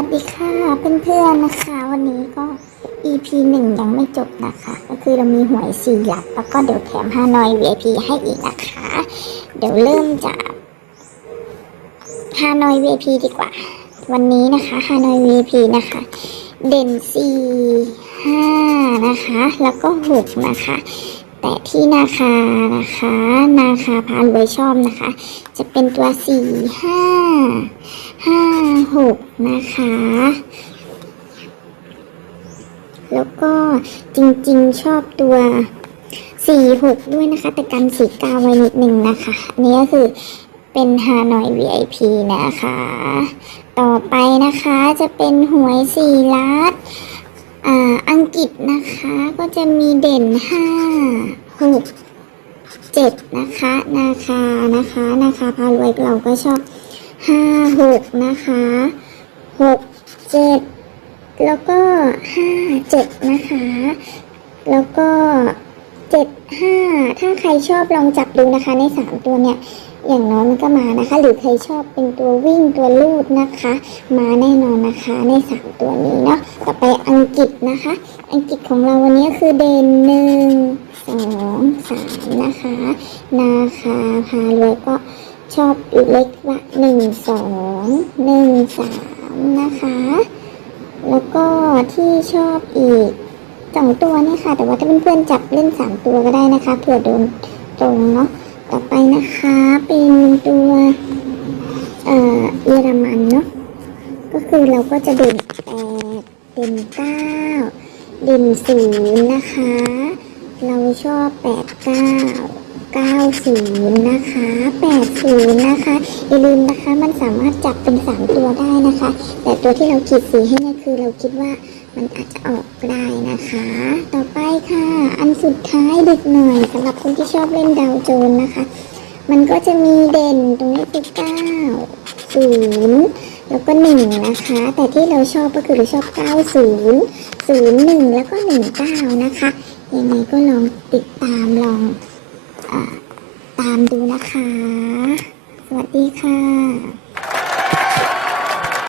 วัสดีค่ะเพื่อนๆนะคะ วันนี้ก็ EP หนึ่งยังไม่จบนะคะ ก็คือเรามีหวยสี่หลัก แล้วก็เดี๋ยวแถมฮานอย VIP ให้อีกนะคะ เดี๋ยวเริ่มจากฮานอย VIP ดีกว่า วันนี้นะคะฮานอย VIP นะคะ เด่นสี่ห้านะคะ แล้วก็หกนะคะ แต่ที่นาคานะคะ นาคาพารวยชอบนะคะ จะเป็นตัวสี่ห้าห้าหกนะคะ แล้วก็จริงๆชอบตัว46ด้วยนะคะ แต่กัน49ไว้นิดนึงนะคะอันนี้ก็คือเป็นฮานอย VIP นะคะ ต่อไปนะคะจะเป็นหวย4ล้าน อังกฤษนะคะก็จะมีเด่น5 6 7นะคะนาคานะคะนาคาพารวยเราก็ชอบ5 6นะคะ6 7แล้วก็5 7นะคะ แล้วก็ เจ็ดห้าถ้าใครชอบลองจับดูนะคะในสามตัวเนี่ย อย่างน้อยมันก็มานะคะ หรือใครชอบเป็นตัววิ่งตัวลูดนะคะ มาแน่นอนนะคะในสามตัวนี้เนาะต่อไปอังกฤษนะคะ อังกฤษของเราวันนี้คือเดนหนึ่งสองสามนะคะ นาคาพารวยก็ชอบอยู่เลขละหนึ่งสองหนึ่งสามนะคะ แล้วก็ที่ชอบอีก สองตัวนี่ค่ะแต่ว่าถ้าเพื่อนๆจับเล่นสามตัวก็ได้นะคะเผื่อโดนตรงเนาะต่อไปนะคะเป็นตัวเอ่อเยอรมันเนาะก็คือเราก็จะเด่นแปดเด่นเก้าเด่นศูนย์นะคะ เราชอบแปดเก้าเก้าศูนย์นะคะแปดศูนย์นะคะอย่าลืมนะคะมันสามารถจับเป็นสามตัวได้นะคะ แต่ตัวที่เราขีดสีให้เนี่ยคือเราคิดว่า มันอาจจะออกได้นะคะ ต่อไปค่ะ อันสุดท้ายดึกหน่อยสำหรับคนที่ชอบเล่นดาวโจนนะคะ มันก็จะมีเด่นตรงนี้คือเก้าศูนย์แล้วก็หนึ่งนะคะ แต่ที่เราชอบก็คือเราชอบเก้าศูนย์ศูนย์หนึ่งแล้วก็หนึ่งเก้านะคะ ยังไงก็ลองติดตามลองอตามดูนะคะ สวัสดีค่ะ